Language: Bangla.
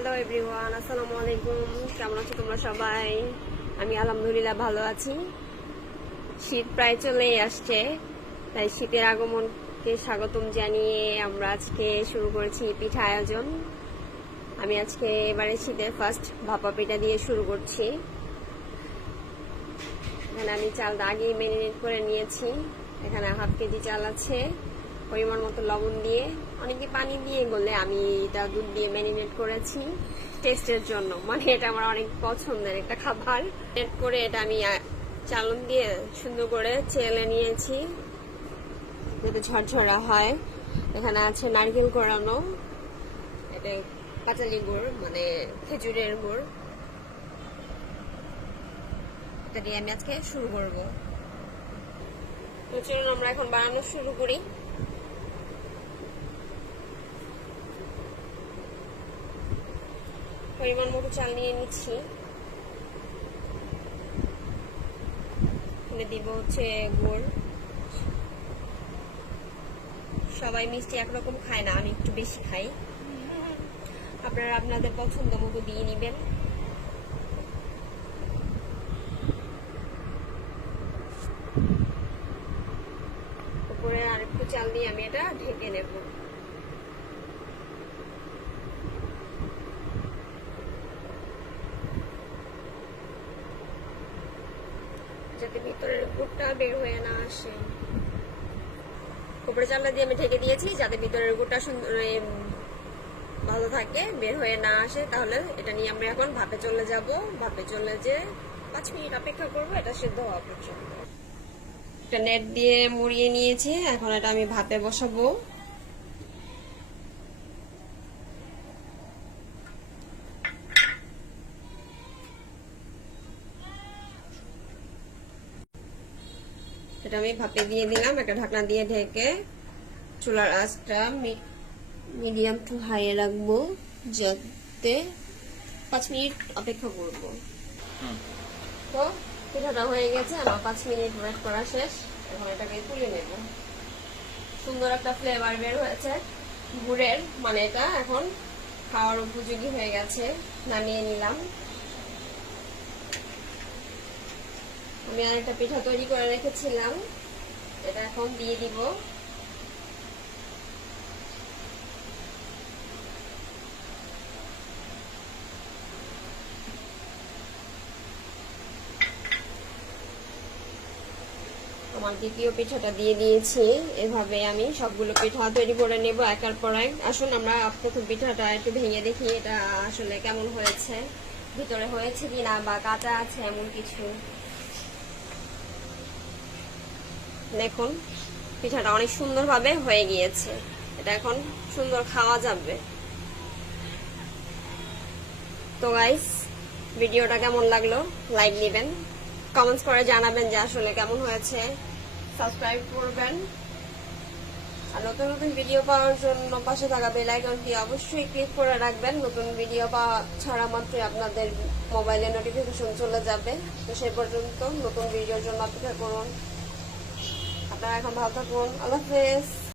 হ্যালো এভরিওয়ান, আসসালামু আলাইকুম। কেমন আছো তোমরা সবাই? আমি আলহামদুলিল্লাহ ভালো আছি। শীত প্রায় চলেই আসছে, তাই শীতের আগমনকে স্বাগতম জানিয়ে আমরা আজকে শুরু করেছি পিঠা আয়োজন। আমি আজকে এবারে শীতের ফার্স্ট ভাপা পিঠা দিয়ে শুরু করছি। এখানে আমি চালটা আগেই ম্যারিনেট করে নিয়েছি। এখানে হাফ কেজি চাল আছে, পরিমাণ মতো লবণ দিয়ে, অনেকে পানি দিয়ে গলে আমি এটা দুধ দিয়ে ম্যারিনেট করেছি টেস্টের জন্য। মানে এটা আমার অনেক পছন্দের একটা খাবার। ম্যারিনেট করে এটা আমি চালন দিয়ে সুন্দর করে চেলে নিয়েছি যাতে ঝরঝরা হয়। এখানে আছে নারকেল কোরানো, এটা পাটালি গুড় মানে খেজুরের গুড়। এটা দিয়ে আমি আজকে শুরু করবো। তো চলুন আমরা এখন বানানো শুরু করি। পরিমাণ মতো চাল নিয়ে নিচ্ছি। দিব হচ্ছে গুড়। সবাই মিষ্টি একরকম খায় না, আমি একটু বেশি খাই। আপনারা আপনাদের পছন্দ মতো দিয়ে নিবেন। উপরে আর একটু চাল দিয়ে আমি এটা ঢেকে নেব। যাতে ভিতরের গুড়টা বের হয়ে না আসে। উপরে চালটা দিয়ে আমি ঢেকে দিয়েছি যাতে ভিতরের গুড়টা সুন্দর ভালো থাকে, বের হয়ে না আসে। তাহলে এটা নিয়ে আমরা এখন ভাপে চলে যাব। ভাপে চলে যে 5 মিনিট অপেক্ষা করবো এটা সিদ্ধ হওয়া পর্যন্ত। একটা নেট দিয়ে মুড়িয়ে নিয়েছি, এখন এটা আমি ভাপে বসাবো। এটা আমি ভাপে দিয়ে দিলাম, একটা ঢাকনা দিয়ে ঢেকে চুলার আঁচটা মিডিয়াম টু হাই রাখবো, যাতে 5 মিনিট অপেক্ষা করব। তো পিঠাটা হয়ে গেছে, আমার 5 মিনিট ওয়েট করা শেষ। এখন এটাকে তুলে নেব। সুন্দর একটা ফ্লেভার বের হয়েছে গুড়ের, মানে এটা এখন খাওয়ার উপযোগী হয়ে গেছে। নামিয়ে নিলাম। আমি আরেকটা পিঠা তৈরি করে রেখেছিলাম, এটা এখন দিয়ে দিব। আমার দ্বিতীয় পিঠাটা দিয়ে দিয়েছি। এভাবে আমি সবগুলো পিঠা তৈরি করে নেব একের পর এক। আসুন আমরা প্রথম পিঠাটা একটু ভেঙে দেখি এটা আসলে কেমন হয়েছে, ভিতরে হয়েছে কিনা বা কাঁচা আছে এমন কিছু। দেখুন পিঠাটা অনেক সুন্দরভাবে হয়ে গিয়েছে, এটা এখন সুন্দর খাওয়া যাবে। তো গাইস, ভিডিওটা কেমন লাগলো লাইক দিবেন, কমেন্টস করে জানাবেন যে আসলে কেমন হয়েছে। সাবস্ক্রাইব করবেন আর নতুন নতুন ভিডিও পাওয়ার জন্য পাশে থাকা বেল আইকনটি অবশ্যই ক্লিক করে রাখবেন। নতুন ভিডিও পাওয়া ছাড়া মাত্রই আপনাদের মোবাইলে নোটিফিকেশন চলে যাবে। তো সেই পর্যন্ত নতুন ভিডিওর জন্য অপেক্ষা করুন। আপনারা এখন ভালো থাকুন। আল্লাহ হাফেজ।